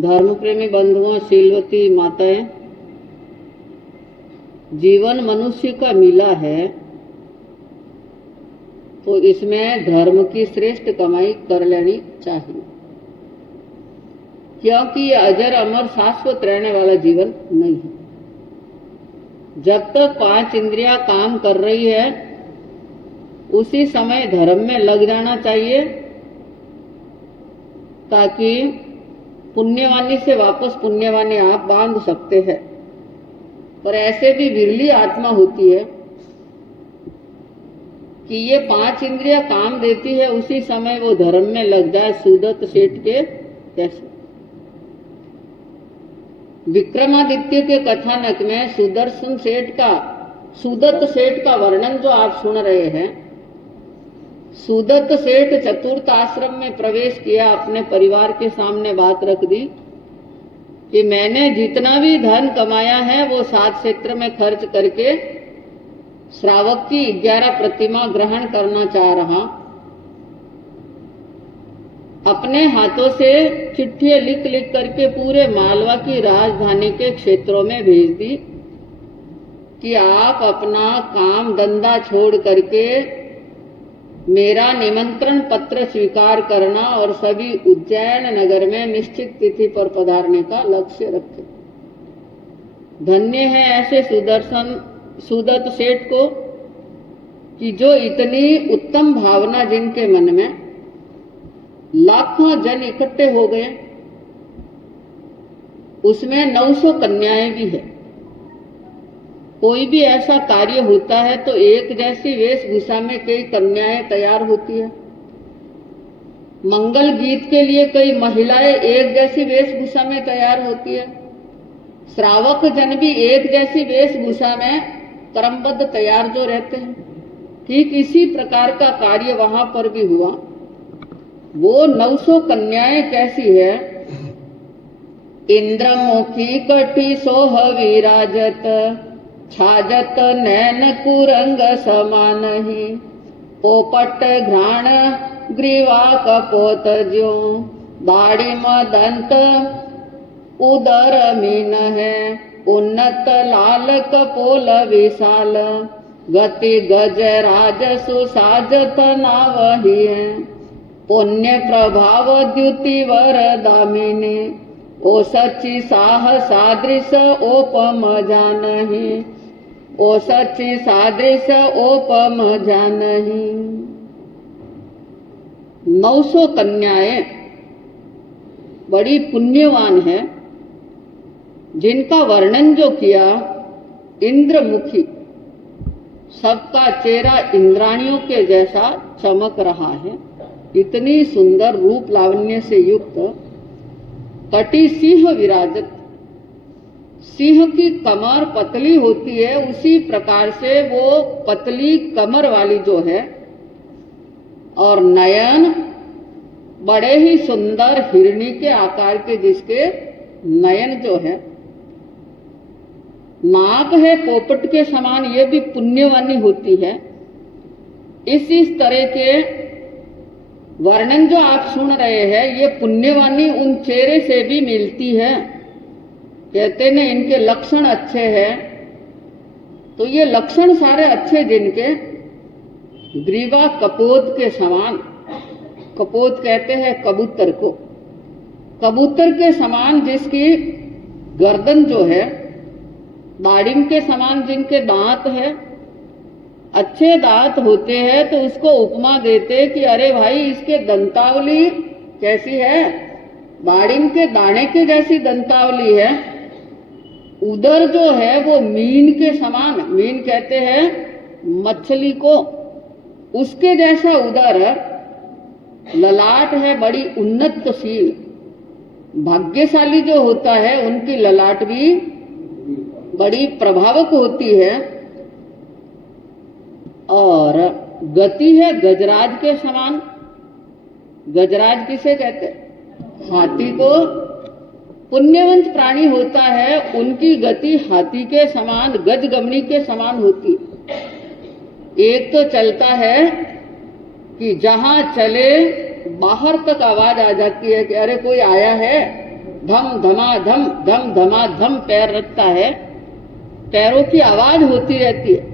धर्म प्रेमी बंधुओं, शीलवती माताएं, जीवन मनुष्य का मिला है तो इसमें धर्म की श्रेष्ठ कमाई कर लेनी चाहिए, क्योंकि ये अजर अमर शाश्वत रहने वाला जीवन नहीं है। जब तक 5 इंद्रियां काम कर रही है उसी समय धर्म में लग जाना चाहिए, ताकि पुण्यवानी से वापस पुण्यवानी आप बांध सकते हैं। पर ऐसे भी विरली आत्मा होती है कि ये 5 इंद्रियां काम देती है, उसी समय वो धर्म में लग जाए, सुदत्त सेठ के जैसे। विक्रमादित्य के कथानक में सुदत्त सेठ का वर्णन जो आप सुन रहे हैं, सुदत्त सेठ चतुर्थ आश्रम में प्रवेश किया, अपने परिवार के सामने बात रख दी कि मैंने जितना भी धन कमाया है वो 7 क्षेत्र में खर्च करके श्रावक की 11 प्रतिमा ग्रहण करना चाह रहा। अपने हाथों से चिट्ठियां लिख लिख करके पूरे मालवा की राजधानी के क्षेत्रों में भेज दी कि आप अपना काम धंधा छोड़ करके मेरा निमंत्रण पत्र स्वीकार करना और सभी उज्जैन नगर में निश्चित तिथि पर पधारने का लक्ष्य रखें। धन्य है ऐसे सुदत्त सेठ को कि जो इतनी उत्तम भावना जिनके मन में, लाखों जन इकट्ठे हो गए, उसमें 900 कन्याएं भी है। कोई भी ऐसा कार्य होता है तो एक जैसी वेशभूषा में कई कन्याएं तैयार होती है। मंगल गीत के लिए कई महिलाएं एक जैसी वेशभूषा में तैयार होती है। श्रावक जन भी एक जैसी वेशभूषा में क्रमबद्ध तैयार जो रहते हैं। ठीक इसी प्रकार का कार्य वहां पर भी हुआ। वो 900 कन्याएं कैसी है? इंद्रमुखी कटी सोह विराजत, छाजत नैन कुरंग समानहि, पोपट घ्राण ग्रीवा कपोत ज्यो, दाढ़ी मदंत उदर मीन है, उन्नत लाल कपोल विशाल, गति गजराज सुसाजत नावहि है, पुण्य प्रभाव द्युति वर दामिनी, ओ सच्ची साह सादृश ओपम जानहि, ओ सच्ची सादृश ओपम जानहि। 900 कन्याएं बड़ी पुण्यवान है, जिनका वर्णन जो किया, इंद्रमुखी, सबका चेहरा इंद्राणियों के जैसा चमक रहा है, इतनी सुंदर रूप लावण्य से युक्त। कटी सिंह विराजत, सिंह की कमर पतली होती है, उसी प्रकार से वो पतली कमर वाली जो है, और नयन बड़े ही सुंदर हिरणी के आकार के, जिसके नयन जो है, नाक है पोपट के समान, ये भी पुण्यवानी होती है। इस तरह के वर्णन जो आप सुन रहे हैं, ये पुण्यवानी उन चेहरे से भी मिलती है। कहते ने इनके लक्षण अच्छे हैं, तो ये लक्षण सारे अच्छे जिनके, ग्रीवा कपोत के समान, कपोत कहते हैं कबूतर को, कबूतर के समान जिसकी गर्दन जो है, दाढ़िम के समान जिनके दांत है, अच्छे दांत होते हैं, तो उसको उपमा देते कि अरे भाई इसके दंतावली कैसी है, दाढ़िम के दाने के जैसी दंतावली है। उदर जो है वो मीन के समान, मीन कहते हैं मछली को, उसके जैसा उदर। ललाट है बड़ी उन्नतशील, भाग्यशाली जो होता है उनकी ललाट भी बड़ी प्रभावक होती है। और गति है गजराज के समान। गजराज किसे कहते हैं? हाथी को। पुण्यवंत प्राणी होता है, उनकी गति हाथी के समान, गजगमनी के समान होती। एक तो चलता है कि जहां चले बाहर तक आवाज आ जाती है कि अरे कोई आया है, धम धमाधम धम धमाधम पैर रखता है, पैरों की आवाज होती रहती है।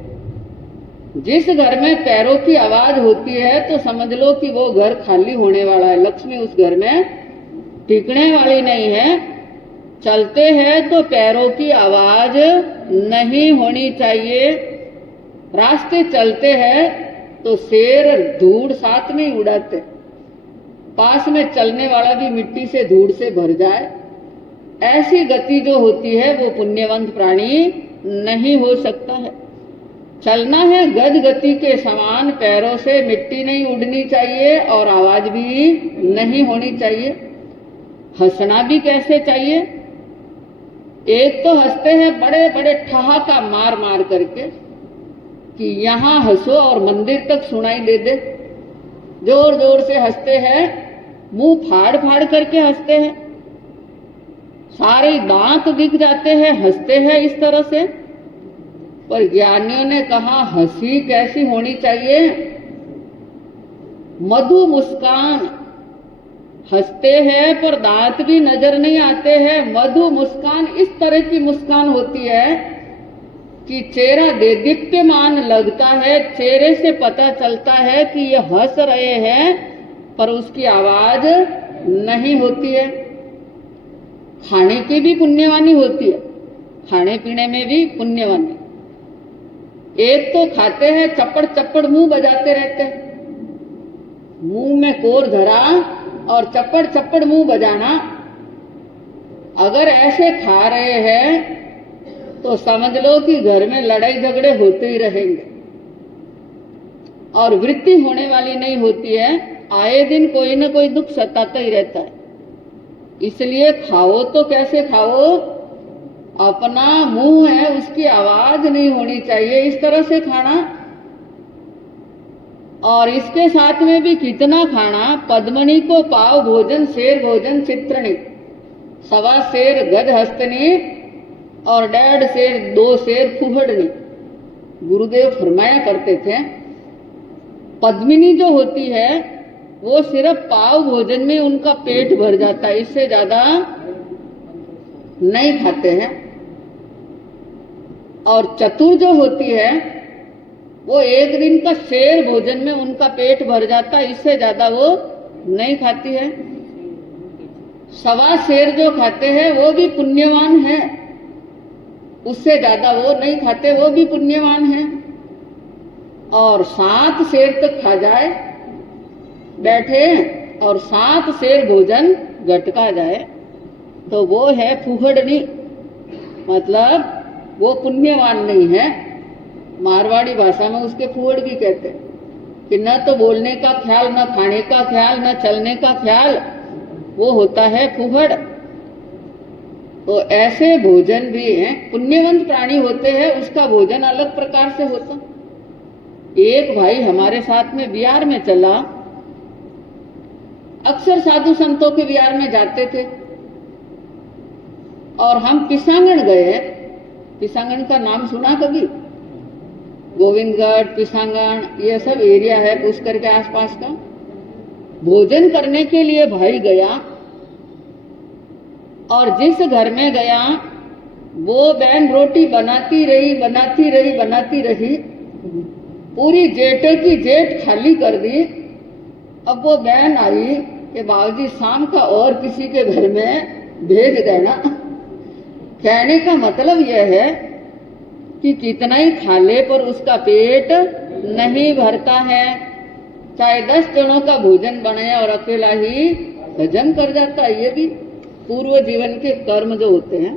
जिस घर में पैरों की आवाज होती है तो समझ लो कि वो घर खाली होने वाला है, लक्ष्मी उस घर में टिकने वाली नहीं है। चलते हैं तो पैरों की आवाज नहीं होनी चाहिए। रास्ते चलते हैं तो शेर धूड़ साथ में ही उड़ाते, पास में चलने वाला भी मिट्टी से धूड़ से भर जाए, ऐसी गति जो होती है वो पुण्यवंत प्राणी नहीं हो सकता है। चलना है गज गति के समान, पैरों से मिट्टी नहीं उड़नी चाहिए और आवाज भी नहीं होनी चाहिए। हंसना भी कैसे चाहिए? एक तो हंसते हैं बड़े बड़े ठहाका मार मार करके कि यहां हंसो और मंदिर तक सुनाई दे दे, जोर जोर से हंसते हैं, मुंह फाड़ फाड़ करके हंसते हैं, सारे दांत दिख जाते हैं, हंसते हैं इस तरह से। पर ज्ञानियों ने कहा हंसी कैसी होनी चाहिए? मधु मुस्कान। हंसते हैं पर दांत भी नजर नहीं आते हैं। मधु मुस्कान इस तरह की मुस्कान होती है कि चेहरा देदीप्यमान लगता है, चेहरे से पता चलता है कि ये हंस रहे हैं, पर उसकी आवाज नहीं होती है। खाने की भी पुण्यवानी होती है, खाने पीने में भी पुण्यवानी। एक तो खाते हैं चप्पड़ चप्पड़ मुंह बजाते रहते हैं, मुंह में कोर धरा और चप्पड़ चप्पड़ मुंह बजाना। अगर ऐसे खा रहे हैं तो समझ लो कि घर में लड़ाई झगड़े होते ही रहेंगे और वृद्धि होने वाली नहीं होती है। आए दिन कोई न कोई दुख सताता ही रहता है। इसलिए खाओ तो कैसे खाओ? अपना मुंह है उसकी आवाज नहीं होनी चाहिए, इस तरह से खाना। और इसके साथ में भी कितना खाना? पद्मनी को पाव भोजन शेर भोजन चित्रणी, सवा शेर गज हस्तनी और 1.5 शेर 2 शेर फुहड़नी। गुरुदेव फरमाया करते थे पद्मिनी जो होती है वो सिर्फ पाव भोजन में उनका पेट भर जाता है, इससे ज्यादा नहीं खाते हैं। और चतुर जो होती है वो एक दिन का शेर भोजन में उनका पेट भर जाता है, इससे ज्यादा वो नहीं खाती है। सवा शेर जो खाते हैं वो भी पुण्यवान है, उससे ज्यादा वो नहीं खाते, वो भी पुण्यवान है। और 7 शेर तक खा जाए बैठे और 7 शेर भोजन गटका जाए तो वो है फुहड़नी, मतलब वो पुण्यवान नहीं है। मारवाड़ी भाषा में उसके फुहड़ भी कहते हैं कि न तो बोलने का ख्याल, न खाने का ख्याल, न चलने का ख्याल, वो होता है फुहड़। तो ऐसे भोजन भी हैं, पुण्यवंत प्राणी होते हैं, उसका भोजन अलग प्रकार से होता। एक भाई हमारे साथ में बिहार में चला, अक्सर साधु संतों के बिहार में जाते थे और हम पिसांगण गए। पिसांगण का नाम सुना कभी? गोविंदगढ़, पिसांगण, ये सब एरिया है पुष्कर के आसपास का। भोजन करने के लिए भाई गया और जिस घर में गया वो बहन रोटी बनाती रही, पूरी जेठे की जेठ खाली कर दी। अब वो बहन आई कि बाबूजी शाम का और किसी के घर में भेज देना। कहने का मतलब यह है कि कितना ही खा ले पर उसका पेट नहीं भरता है। चाहे 10 जनों का भोजन बने और अकेला ही हजम कर जाता है। ये भी पूर्व जीवन के कर्म जो होते हैं।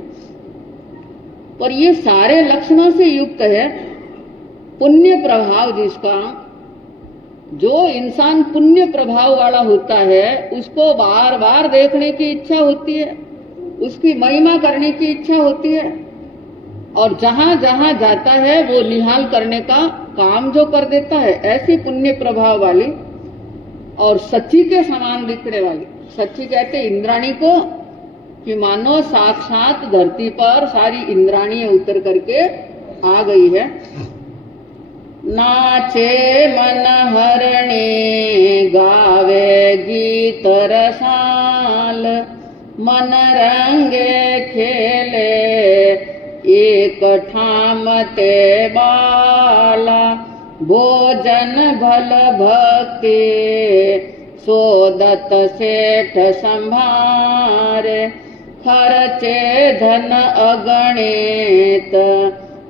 पर ये सारे लक्षणों से युक्त है पुण्य प्रभाव जिसका। जो इंसान पुण्य प्रभाव वाला होता है उसको बार बार देखने की इच्छा होती है, उसकी महिमा करने की इच्छा होती है और जहां जहां जाता है वो निहाल करने का काम जो कर देता है। ऐसी पुण्य प्रभाव वाली और सच्ची के समान दिखने वाली, सच्ची कहते इंद्राणी को, कि मानो साक्षात धरती पर सारी इंद्राणियां उतर करके आ गई है। नाचे मन हरणी गावे गीत रसाल, मन रंगे खेले एक ठाम ते बाला, भोजन भल भक्ति सोदत सेठ संभारे, खर्चे धन अगणित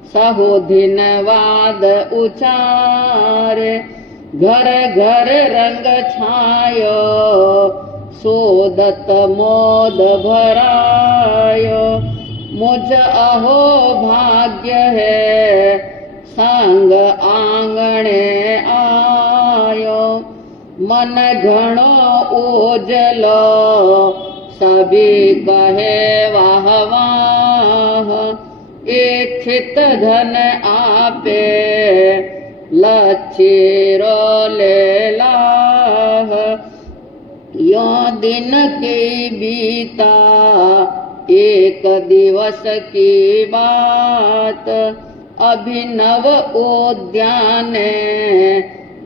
सहो दिनवाद उचारे, घर घर रंग छायो सोदत मोद भरायो, मुझ अहो भाग्य है संग आंगणे आयो, मन घणो ओजलो सभी कहे वाह वाह, इच्छित धन आपे लच्छीरो ले लाह, यो दिन की बीता एक दिवस की बात, अभिनव उद्यान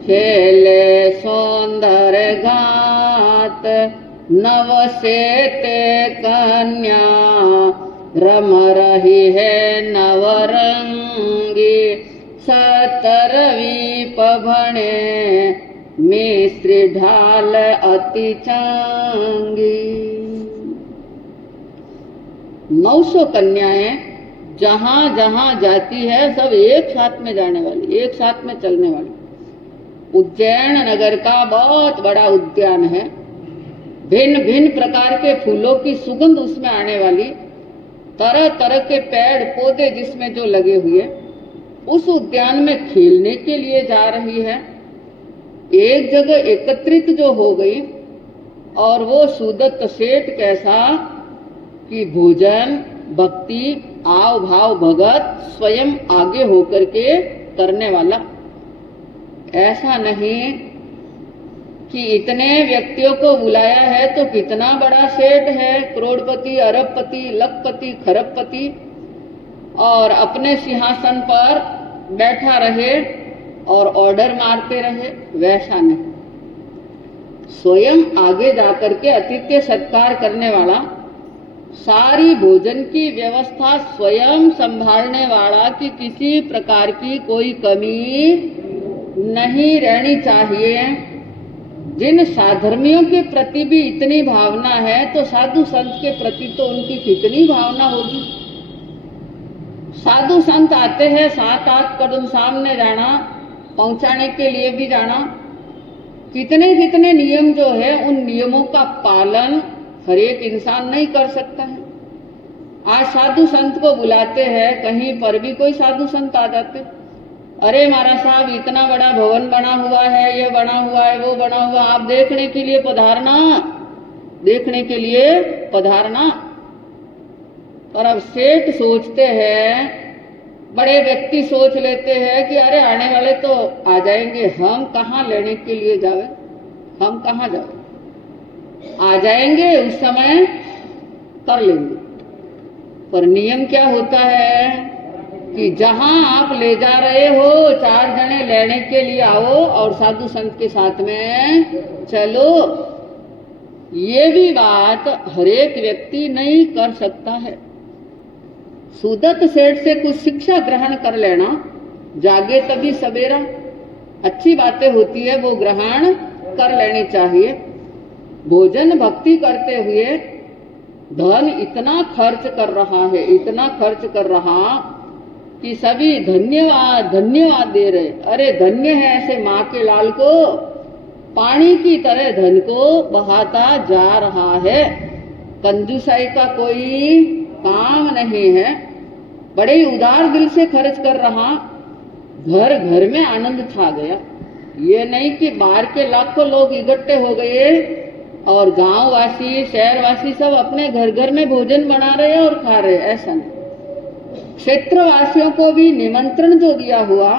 खेले सौंदर्य घात, नव से ते कन्या रम रही है नवरंगी, सतरवी पभणे मिस्री ढाल अति चांगी। 900 कन्याएं जहां जहां जाती है सब एक साथ में जाने वाली, एक साथ में चलने वाली। उज्जैन नगर का बहुत बड़ा उद्यान है, भिन्न भिन्न प्रकार के फूलों की सुगंध उसमें आने वाली, तरह तरह के पेड़ पौधे जिसमें जो लगे हुए, उस उद्यान में खेलने के लिए जा रही है। एक जगह एकत्रित जो हो गई, और वो सुदत्त सेठ कैसा कि भोजन भक्ति आव भाव भगत स्वयं आगे होकर के करने वाला। ऐसा नहीं कि इतने व्यक्तियों को बुलाया है तो कितना बड़ा सेठ है, करोड़पति अरबपति लखपति खरबपति, और अपने सिंहासन पर बैठा रहे और ऑर्डर मारते रहे, वैसा नहीं। स्वयं आगे जाकर के अतिथ्य सत्कार करने वाला, सारी भोजन की व्यवस्था स्वयं संभालने वाला कि किसी प्रकार की कोई कमी नहीं रहनी चाहिए। जिन साधर्मियों के प्रति भी इतनी भावना है तो साधु संत के प्रति तो उनकी कितनी भावना होगी। साधु संत आते हैं 7-8 कदम सामने जाना, पहुंचाने के लिए भी जाना, कितने कितने नियम जो है उन नियमों का पालन हर एक इंसान नहीं कर सकता है। आज साधु संत को बुलाते हैं, कहीं पर भी कोई साधु संत आ जाते, अरे महाराज साहब इतना बड़ा भवन बना हुआ है, ये बना हुआ है, वो बना हुआ, आप देखने के लिए पधारना, देखने के लिए पधारना। और अब सेठ सोचते हैं, बड़े व्यक्ति सोच लेते हैं कि अरे आने वाले तो आ जाएंगे, हम कहाँ लेने के लिए जावे, हम कहाँ जावे, आ जाएंगे उस समय कर लेंगे। पर नियम क्या होता है कि जहां आप ले जा रहे हो 4 जने लेने के लिए आओ और साधु संत के साथ में चलो। ये भी बात हर एक व्यक्ति नहीं कर सकता है। सुदत्त सेठ से कुछ शिक्षा ग्रहण कर लेना, जागे तभी सवेरा, अच्छी बातें होती है वो ग्रहण कर लेनी चाहिए। भोजन भक्ति करते हुए धन इतना खर्च कर रहा है, इतना खर्च कर रहा कि सभी धन्यवाद धन्यवाद दे रहे। अरे धन्य है ऐसे माँ के लाल को, पानी की तरह धन को बहाता जा रहा है। कंजूसाई का कोई काम नहीं है, बड़े उदार दिल से खर्च कर रहा, घर घर में आनंद छा गया। ये नहीं कि बाहर के लाखों लोग इकट्ठे हो गए और गांव वासी शहरवासी सब अपने घर घर में भोजन बना रहे और खा रहे, ऐसा नहीं। क्षेत्रवासियों को भी निमंत्रण जो दिया हुआ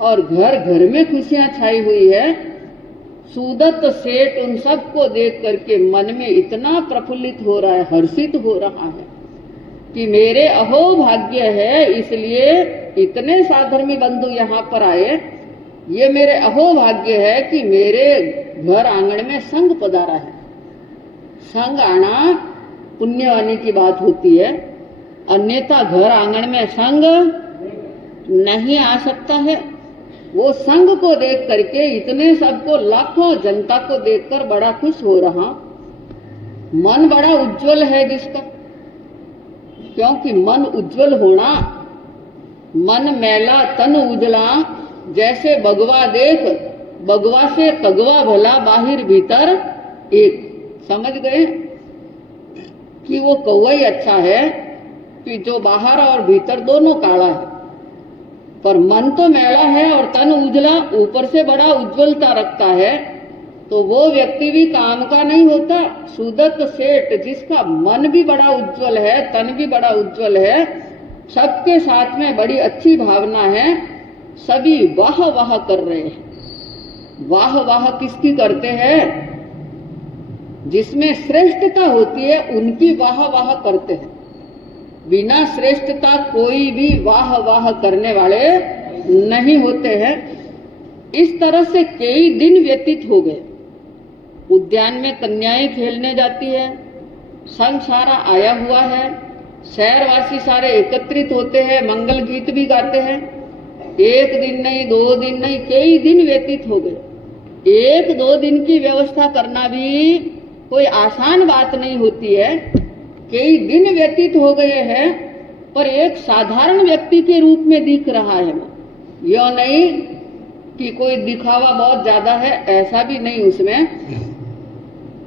और घर घर में खुशियां छाई हुई है। सुदत्त सेठ उन सबको देख करके मन में इतना प्रफुल्लित हो रहा है, हर्षित हो रहा है कि मेरे अहो भाग्य है, इसलिए इतने साधर्मी बंधु यहाँ पर आए ये मेरे अहोभाग्य है कि मेरे घर आंगन में संग पधारा है। संग आना पुण्यवानी की बात होती है, अन्यथा घर आंगन में संग नहीं आ सकता है। वो संग को देख करके इतने सबको, लाखों जनता को देखकर बड़ा खुश हो रहा, मन बड़ा उज्जवल है जिसका। क्योंकि मन उज्जवल होना, मन मैला तन उजला, जैसे बगवा देख बगवा से तगवा भला, बाहिर भीतर एक। समझ गए कि वो कौवा ही अच्छा है कि जो बाहर और भीतर दोनों काला है, पर मन तो मैला है और तन उजला, ऊपर से बड़ा उज्जवलता रखता है, तो वो व्यक्ति भी काम का नहीं होता। सुदत्त सेठ जिसका मन भी बड़ा उज्जवल है, तन भी बड़ा उज्जवल है, सबके साथ में बड़ी अच्छी भावना है, सभी वाह वाह कर रहे हैं। वाह वाह किसकी करते हैं? जिसमें श्रेष्ठता होती है उनकी वाह वाह करते हैं। बिना श्रेष्ठता कोई भी वाह वाह करने वाले नहीं होते हैं। इस तरह से कई दिन व्यतीत हो गए। उद्यान में कन्याएं खेलने जाती है, संग सारा आया हुआ है, शहरवासी सारे एकत्रित होते हैं, मंगल गीत भी गाते हैं। एक दिन नहीं, 2 दिन नहीं, कई दिन व्यतीत हो गए। 1-2 दिन की व्यवस्था करना भी कोई आसान बात नहीं होती है। कई दिन व्यतीत हो गए हैं, पर एक साधारण व्यक्ति के रूप में दिख रहा है। यह नहीं कि कोई दिखावा बहुत ज्यादा है, ऐसा भी नहीं उसमें।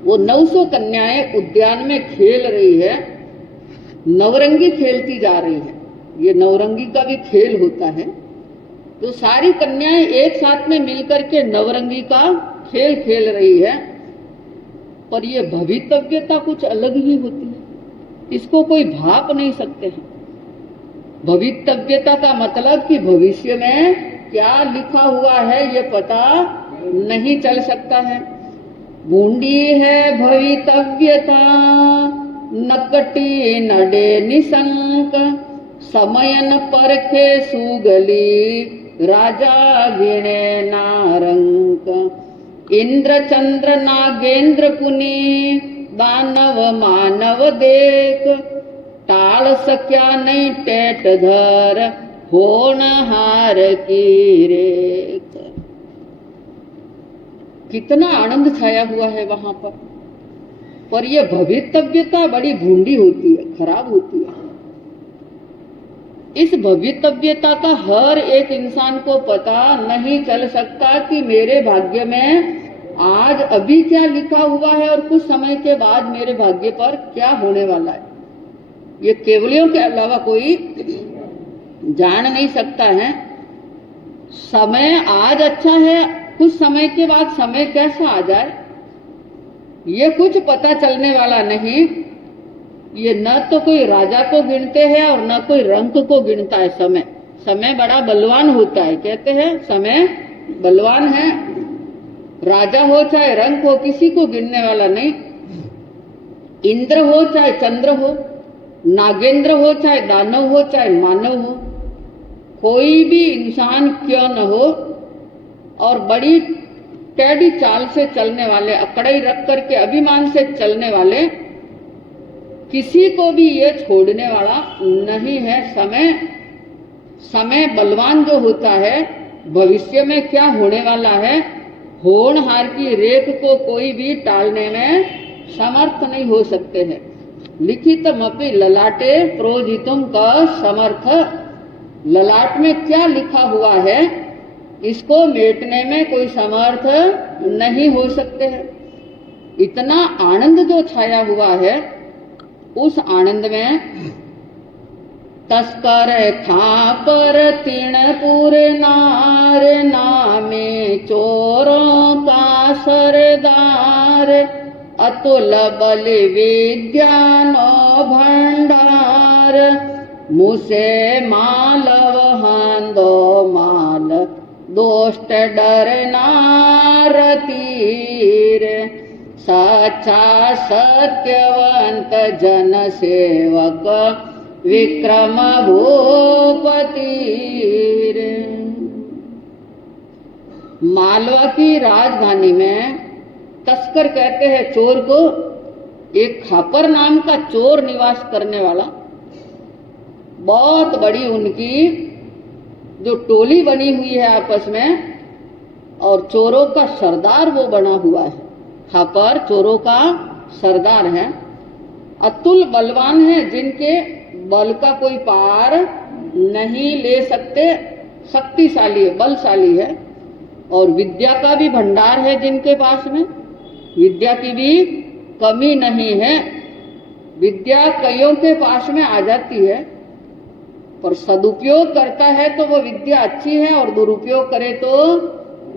वो 900 कन्याएं उद्यान में खेल रही है, नवरंगी खेलती जा रही है। ये नवरंगी का भी खेल होता है। तो सारी कन्याएं एक साथ में मिलकर के नवरंगी का खेल खेल रही है, पर ये भवितव्यता कुछ अलग ही होती है। इसको कोई भाप नहीं सकते हैं। भवितव्यता का मतलब कि भविष्य में क्या लिखा हुआ है ये पता नहीं चल सकता है। बूंदी है भवितव्यता, नकटी नडे निशंक, समयन परखे सुगली, राजा गिणे नारंक। इंद्र चंद्र नागेंद्र पुनि, दानव मानव देख, टाल सक्या नहीं टेट धर, होनहार की रेख। कितना आनंद छाया हुआ है वहां पर यह भवितव्यता बड़ी भूंडी होती है, खराब होती है। इस भवितव्यता का हर एक इंसान को पता नहीं चल सकता कि मेरे भाग्य में आज अभी क्या लिखा हुआ है और कुछ समय के बाद मेरे भाग्य पर क्या होने वाला है। ये केवलियों के अलावा कोई जान नहीं सकता है। समय आज अच्छा है, कुछ समय के बाद समय कैसा आ जाए ये कुछ पता चलने वाला नहीं। ये न तो कोई राजा को गिनते हैं और न कोई रंक को गिनता है। समय बड़ा बलवान होता है। कहते हैं समय बलवान है। राजा हो चाहे रंक हो, किसी को गिनने वाला नहीं। इंद्र हो चाहे चंद्र हो, नागेंद्र हो चाहे दानव हो चाहे मानव हो, कोई भी इंसान क्यों न हो, और बड़ी टेढ़ी चाल से चलने वाले, अकड़ाई रख करके अभिमान से चलने वाले, किसी को भी ये छोड़ने वाला नहीं है। समय बलवान जो होता है, भविष्य में क्या होने वाला है, होनहार की रेख को कोई भी टालने में समर्थ नहीं हो सकते हैं। लिखितमपि ललाटे प्रोजितुम का समर्थ। ललाट में क्या लिखा हुआ है इसको मेटने में कोई समर्थ नहीं हो सकते हैं। इतना आनंद जो छाया हुआ है, उस आनंद में तस्कर खापर तीनपुर नार, नामे चोरों का सरदार, अतुल बल विज्ञानो भंडार, मुसे मालव हांदो माल, दोष्ट डरनार तीर, सच्चा सत्यवंत जन सेवक, विक्रम भूपति। मालवा की राजधानी में तस्कर कहते हैं चोर को, एक खापर नाम का चोर निवास करने वाला, बहुत बड़ी उनकी जो टोली बनी हुई है आपस में, और चोरों का सरदार वो बना हुआ है। खापर चोरों का सरदार है, अतुल बलवान है, जिनके बल का कोई पार नहीं ले सकते, शक्तिशाली है, बलशाली है, और विद्या का भी भंडार है जिनके पास में, विद्या की भी कमी नहीं है। विद्या कईयों के पास में आ जाती है, पर सदुपयोग करता है तो वो विद्या अच्छी है, और दुरुपयोग करे तो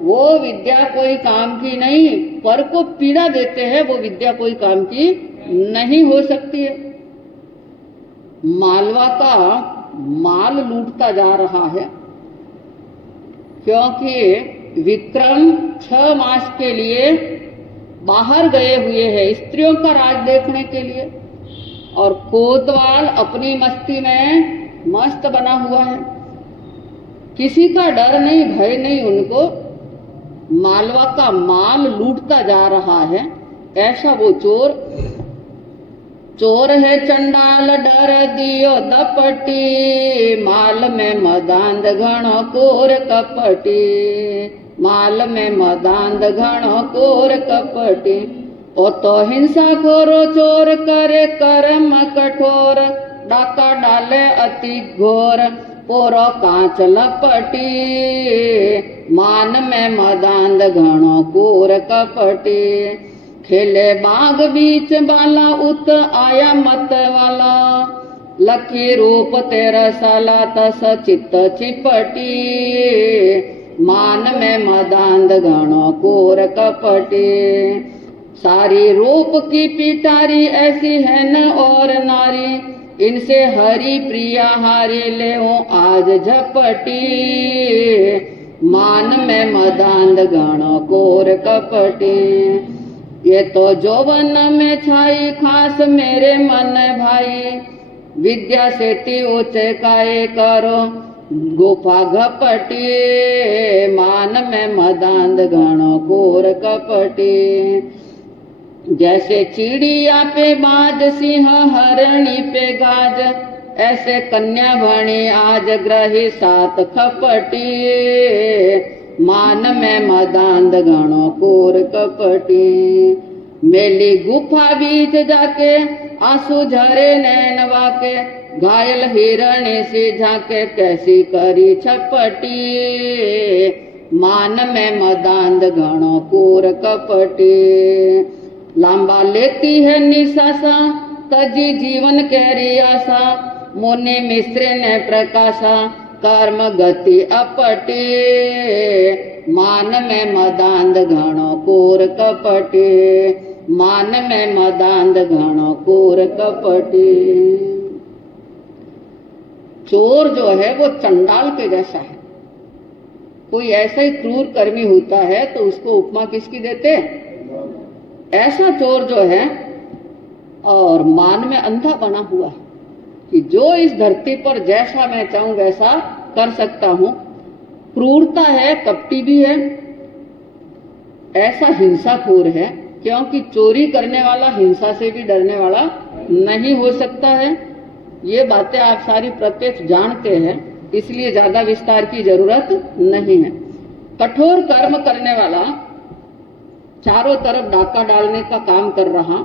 वो विद्या कोई काम की नहीं, पर को पीड़ा देते हैं, वो विद्या कोई काम की नहीं हो सकती है। मालवा का माल लूटता जा रहा है, क्योंकि विक्रम 6 मास के लिए बाहर गए हुए हैं स्त्रियों का राज देखने के लिए, और कोतवाल अपनी मस्ती में मस्त बना हुआ है, किसी का डर नहीं, भय नहीं उनको। मालवा का माल लूटता जा रहा है, ऐसा वो चोर। चोर है चंडाल डर दियो दपटी, माल में मदांध घणो कोर कपटी, माल में मदांध घणो कोर कपटी। ओ तो हिंसा खोरो चोर करे कर्म कठोर, डाका डाले अति घोर पोरो कांच लपटी, मान में मदांध घणो कोर कपटी। खेले बाग बीच बाला उत आया मत वाला, लकी रूप तेरा साला तस चित्त चिपटी, मान में मदांध घणो कोर कपटी। सारी रूप की पिटारी ऐसी है न और नारी, इनसे हरि प्रिया हारी ले आज झपटी, मान में मदांध घणो कोर कपटी। ये तो जौवन में छाई खास मेरे मन भाई, विद्या से ती ऊंचे काये करो गुफा घपटी, मान में मदांध घणो कोर कपटी। जैसे चिड़िया पे बाज सिंह हरणी पे गाज, ऐसे कन्या भणी आज ग्रही सात खपटी, मान में मदांध घणो कोर कपटी। मेली गुफा बीच जाके आंसू झरे नैन वाके, घायल हिरणी सी झाके कैसी करी छपटी, मान में मदांध घणो कोर कपटी। लांबा लेती है निशासा तजी जीवन केरी आशा, मुनि मिश्र ने प्रकाशा कर्म गति अपटी, मान में मदांध घणो कोर कपटी, मान में मदांध घणो कोर कपटी। चोर जो है वो चंडाल के जैसा है, कोई ऐसा ही क्रूर कर्मी होता है तो उसको उपमा किसकी देते, ऐसा चोर जो है और मान में अंधा बना हुआ है कि जो इस धरती पर जैसा मैं चाहूं वैसा कर सकता हूं। क्रूरता है, कपटी भी है, ऐसा हिंसाखोर है, क्योंकि चोरी करने वाला हिंसा से भी डरने वाला नहीं हो सकता है। ये बातें आप सारी प्रत्यक्ष जानते हैं, इसलिए ज्यादा विस्तार की जरूरत नहीं है। कठोर कर्म करने वाला, चारों तरफ डाका डालने का काम कर रहा,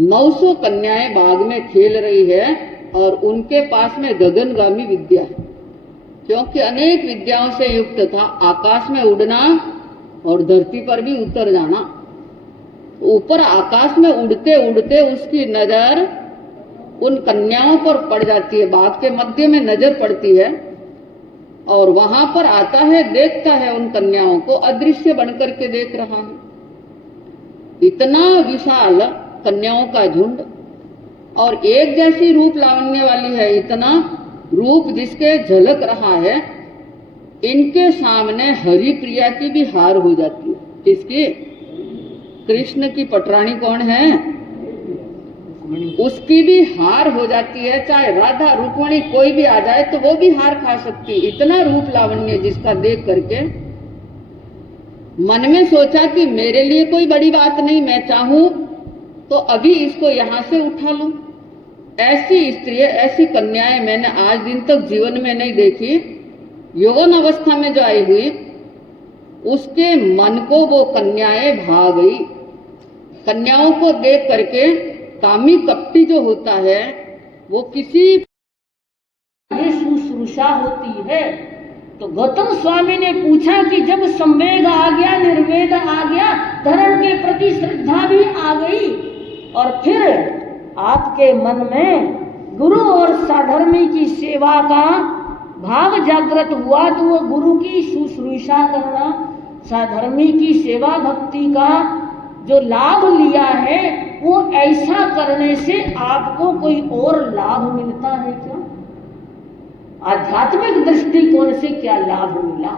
900 कन्याएं बाग में खेल रही है और उनके पास में गगनगामी विद्या है, क्योंकि अनेक विद्याओं से युक्त था। आकाश में उड़ना और धरती पर भी उतर जाना। ऊपर आकाश में उड़ते उड़ते उसकी नजर उन कन्याओं पर पड़ जाती है, बाग के मध्य में नजर पड़ती है और वहां पर आता है, देखता है उन कन्याओं को, अदृश्य बनकर के देख रहा है। इतना विशाल कन्याओं का झुंड और एक जैसी रूप लावण्य वाली है, इतना रूप जिसके झलक रहा है, इनके सामने हरि प्रिया की भी हार हो जाती है। किसकी? कृष्ण की पटरानी कौन है? उसकी भी हार हो जाती है। चाहे राधा रुक्मणी कोई भी आ जाए तो वो भी हार खा सकती है। इतना रूप लावण्य जिसका देख करके मन में सोचा कि मेरे लिए कोई बड़ी बात नहीं, मैं चाहूं तो अभी इसको यहां से उठा लूं। ऐसी स्त्री, ऐसी कन्याएं मैंने आज दिन तक जीवन में नहीं देखी। यौवन अवस्था में जो आई हुई, उसके मन को वो कन्याएं भा गई। कन्याओं को देख करके कामी कपटी जो होता है वो किसी ये शुश्रूषा होती है। तो गौतम स्वामी ने पूछा कि जब संवेग आ गया, निर्वेद आ गया, धर्म के प्रति श्रद्धा भी आ गई और फिर आपके मन में गुरु और साधर्मी की सेवा का भाव जागृत हुआ, तो वो गुरु की शुश्रूषा करना, साधर्मी की सेवा भक्ति का जो लाभ लिया है, वो ऐसा करने से आपको कोई और लाभ मिलता है क्या? आध्यात्मिक दृष्टिकोण से क्या लाभ मिला?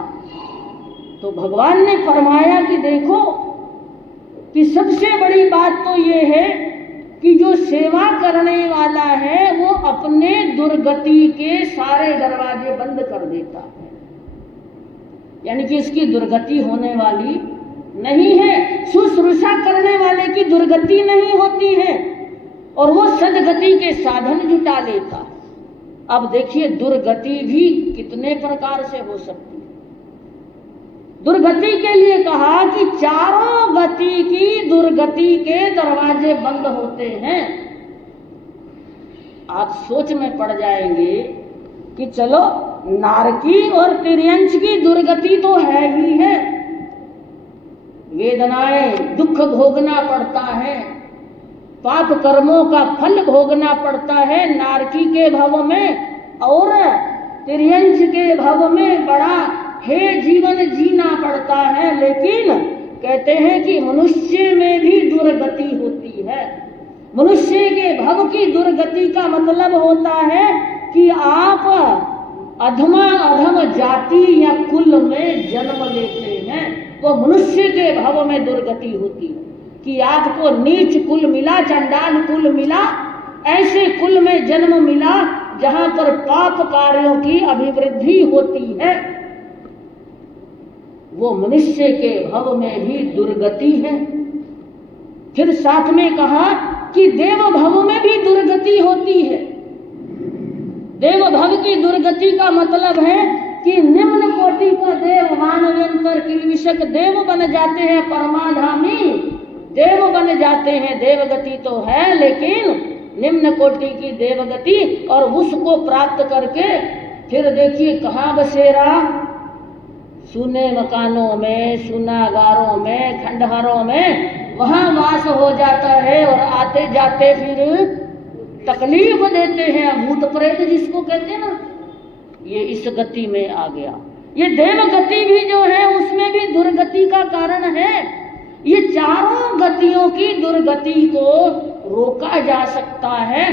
तो भगवान ने फरमाया कि देखो कि सबसे बड़ी बात तो ये है कि जो सेवा करने वाला है वो अपने दुर्गति के सारे दरवाजे बंद कर देता है, यानी कि इसकी दुर्गति होने वाली नहीं है। शुश्रूषा करने वाले की दुर्गति नहीं होती है और वो सदगति के साधन जुटा लेता है। अब देखिए दुर्गति भी कितने प्रकार से हो सकती है। दुर्गति के लिए कहा कि चारों गति की दुर्गति के दरवाजे बंद होते हैं। आप सोच में पड़ जाएंगे कि चलो नारकी और तिर्यंच की दुर्गति तो है ही है, वेदनाएं दुख भोगना पड़ता है, पाप कर्मों का फल भोगना पड़ता है नारकी के भव में, और तिर्यंच के भव में बड़ा हे जीवन जीना पड़ता है। लेकिन कहते हैं कि मनुष्य में भी दुर्गति होती है। मनुष्य के भव की दुर्गति का मतलब होता है कि आप अधमा अधम जाति या कुल में जन्म लेते हैं, वो मनुष्य के भव में दुर्गति होती है कि आपको नीच कुल मिला, चंडाल कुल मिला, ऐसे कुल में जन्म मिला जहां पर पाप कार्यों की अभिवृद्धि होती है। वो मनुष्य के भव में भी दुर्गति है। फिर साथ में कहा कि देव भव में भी दुर्गति होती है। देव भव की दुर्गति का मतलब है कि निम्न कोटि का देव मानव्यंतर किलविषक देव बन जाते हैं, परमाधामी देव बन जाते हैं। देवगति तो है लेकिन निम्न कोटि की देवगति, और उसको प्राप्त करके फिर देखिए कहाँ बसेरा, सुने मकानों में, सुनागारों में, खंडहरों में वहां वास हो जाता है और आते जाते फिर तकलीफ देते हैं, भूत प्रेत जिसको कहते हैं ना, ये इस गति में आ गया। ये देव गति भी जो है उसमें भी दुर्गति का कारण है। ये चारों गतियों की दुर्गति को रोका जा सकता है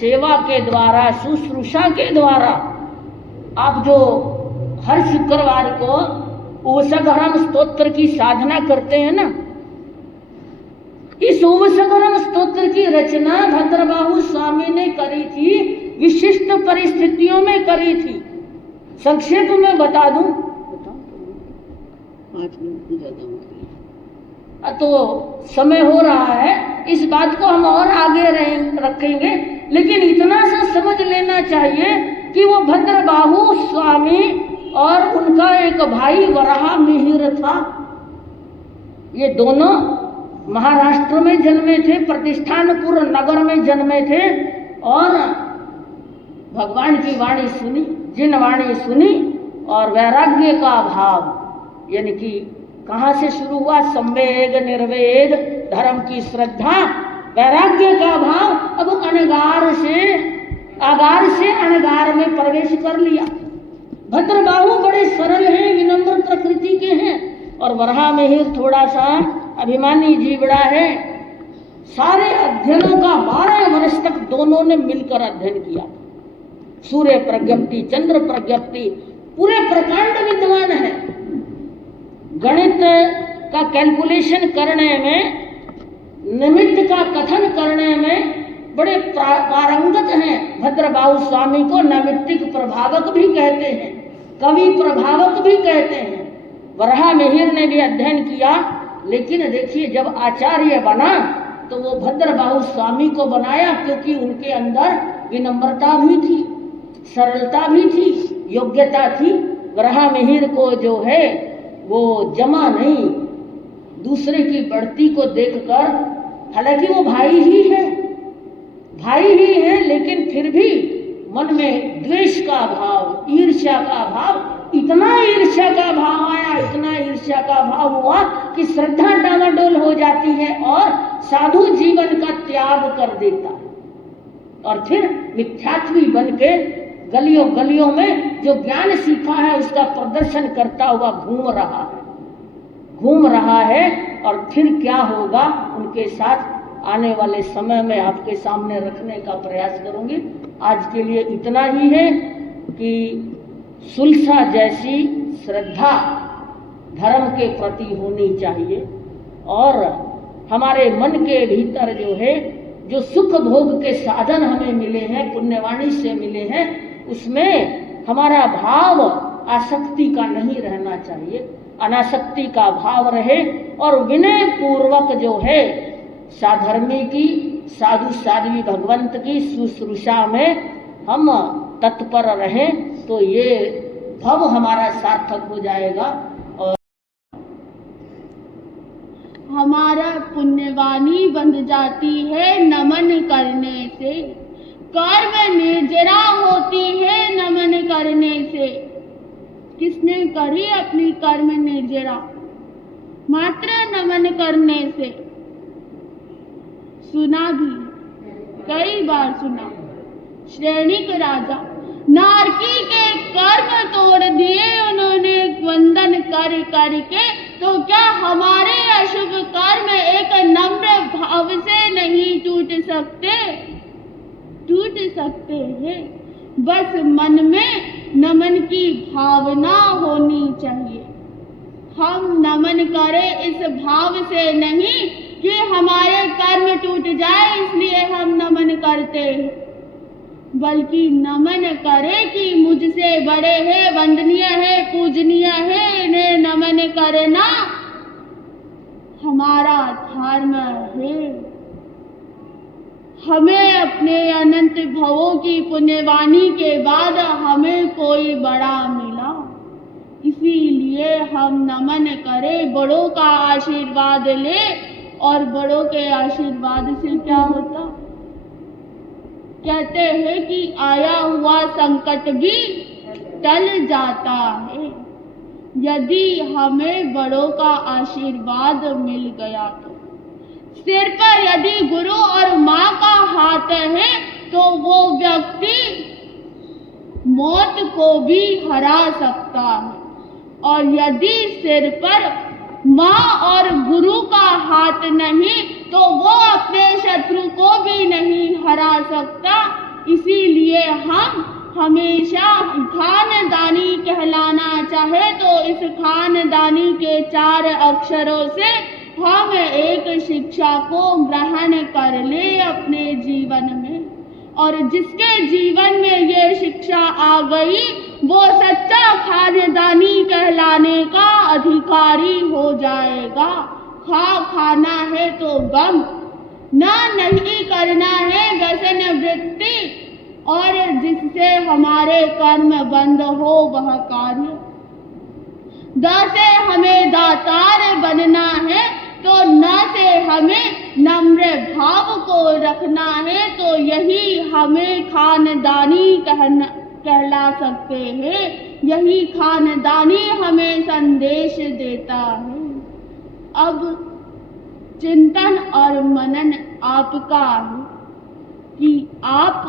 सेवा के द्वारा, शुश्रूषा के द्वारा। आप जो हर शुक्रवार को उवसघरम स्तोत्र की साधना करते हैं ना, इस उवसघरम स्तोत्र की रचना भद्रबाहु स्वामी ने करी थी, विशिष्ट परिस्थितियों में करी थी। संक्षेप में बता दूं, 5 मिनट ज्यादा तो समय हो रहा है, इस बात को हम और आगे रखेंगे, लेकिन इतना सा समझ लेना चाहिए कि वो भद्रबाहु स्वामी और उनका एक भाई वराह मिहिर था। ये दोनों महाराष्ट्र में जन्मे थे, प्रतिष्ठानपुर नगर में जन्मे थे, और भगवान की वाणी सुनी, जिन वाणी सुनी और वैराग्य का भाव, यानी कि कहाँ से शुरू हुआ, संवेग निर्वेद, धर्म की श्रद्धा, वैराग्य का भाव, अब आगार से अनगार में प्रवेश कर लिया। भद्रबाहु बड़े सरल हैं, विनम्र प्रकृति के हैं, और वराह मिहिर थोड़ा सा अभिमानी जीवड़ा है। सारे अध्ययनों का 12 वर्ष तक दोनों ने मिलकर अध्ययन किया। सूर्य प्रज्ञप्ति, चंद्र प्रज्ञप्ति, पूरे प्रकांड विद्वान है। गणित का कैलकुलेशन करने में, निमित्त का कथन करने में बड़े पारंगत हैं। भद्रबाहु स्वामी को नैमित्तिक प्रभावक भी कहते हैं, कवि प्रभावक भी कहते हैं। वराह मिहिर ने भी अध्ययन किया, लेकिन देखिए जब आचार्य बना तो वो भद्रबाहु स्वामी को बनाया, क्योंकि उनके अंदर विनम्रता भी थी, सरलता भी थी, योग्यता थी। वराह मिहिर को जो है वो जमा नहीं, दूसरे की बढ़ती को देखकर, हालांकि वो भाई ही है, लेकिन फिर भी मन में द्वेष का भाव, ईर्ष्या का भाव, इतना ईर्ष्या का भाव आया, इतना ईर्ष्या का भाव हुआ कि श्रद्धा डामाडोल हो जाती है और साधु जीवन का त्याग कर देता है और फिर मिथ्यात्वी बन के गलियों गलियों में जो ज्ञान सीखा है उसका प्रदर्शन करता हुआ घूम रहा है। और फिर क्या होगा उनके साथ आने वाले समय में आपके सामने रखने का प्रयास करूंगी। आज के लिए इतना ही है कि सुलसा जैसी श्रद्धा धर्म के प्रति होनी चाहिए और हमारे मन के भीतर जो है जो सुख भोग के साधन हमें मिले हैं, पुण्यवाणी से मिले हैं, उसमें हमारा भाव आसक्ति का नहीं रहना चाहिए, अनासक्ति का भाव रहे और विनय पूर्वक जो है साधर्मी की, साधु साध्वी भगवंत की शुश्रूषा में हम तत्पर रहें तो ये भव हमारा सार्थक हो जाएगा और हमारा पुण्यवाणी बन जाती है नमन करने से, कर्म निर्जरा होती है नमन करने से। किसने करी अपनी कर्म निर्जरा? मात्र नमन करने से। सुना भी, कई बार सुना। श्रेणिक राजा नारकी के कर्म तोड़ दिए उन्होंने वंदन कर करके, तो क्या हमारे अशुभ कर्म एक नम्र भाव से नहीं टूट सकते? टूट सकते हैं, बस मन में नमन की भावना होनी चाहिए। हम नमन करें इस भाव से नहीं कि हमारे कर्म टूट जाए इसलिए हम नमन करते हैं, बल्कि नमन करे कि मुझसे बड़े हैं, वंदनीय है, पूजनीय है, इन्हें नमन करना हमारा धर्म है। हमें अपने अनंत भवों की पुण्यवाणी के बाद हमें कोई बड़ा मिला, इसीलिए हम नमन करें, बड़ों का आशीर्वाद ले। और बड़ों के आशीर्वाद से क्या होता? कहते हैं कि आया हुआ संकट भी टल जाता है यदि हमें बड़ों का आशीर्वाद मिल गया तो। सिर पर यदि गुरु और माँ का हाथ है तो वो व्यक्ति मौत को भी हरा सकता है, और यदि सिर पर माँ और गुरु का हाथ नहीं तो वो अपने शत्रु को भी नहीं हरा सकता। इसीलिए हम हमेशा खानदानी कहलाना चाहे तो इस खानदानी के 4 अक्षरों से हम एक शिक्षा को ग्रहण कर ले अपने जीवन में, और जिसके जीवन में ये शिक्षा आ गई वो सच्चा खानदानी कहलाने का अधिकारी हो जाएगा। खाना है तो गम, ना नहीं करना है व्यसन वृत्ति, और जिससे हमारे कर्म बंद हो वह कार्य। द से हमें दातार बनना है तो न से हमें नम्र भाव को रखना है, तो यही हमें खानदानी कहला सकते हैं, यही खानदानी हमें संदेश देता है। अब चिंतन और मनन आपका है कि आप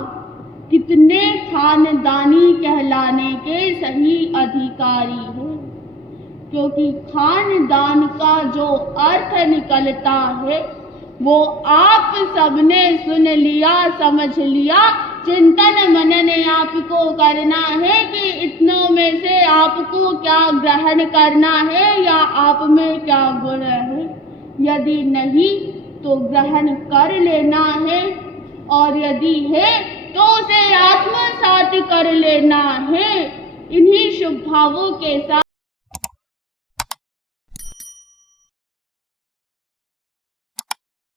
कितने खानदानी कहलाने के सही अधिकारी हैं, क्योंकि खानदान का जो अर्थ निकलता है वो आप सबने सुन लिया, समझ लिया। चिंतन मनन आपको करना है कि इतनों में से आपको क्या ग्रहण करना है या आप में क्या गुण है। यदि नहीं तो ग्रहण कर लेना है, और यदि है तो उसे आत्मसात कर लेना है। इन्हीं शुभ भावों के साथ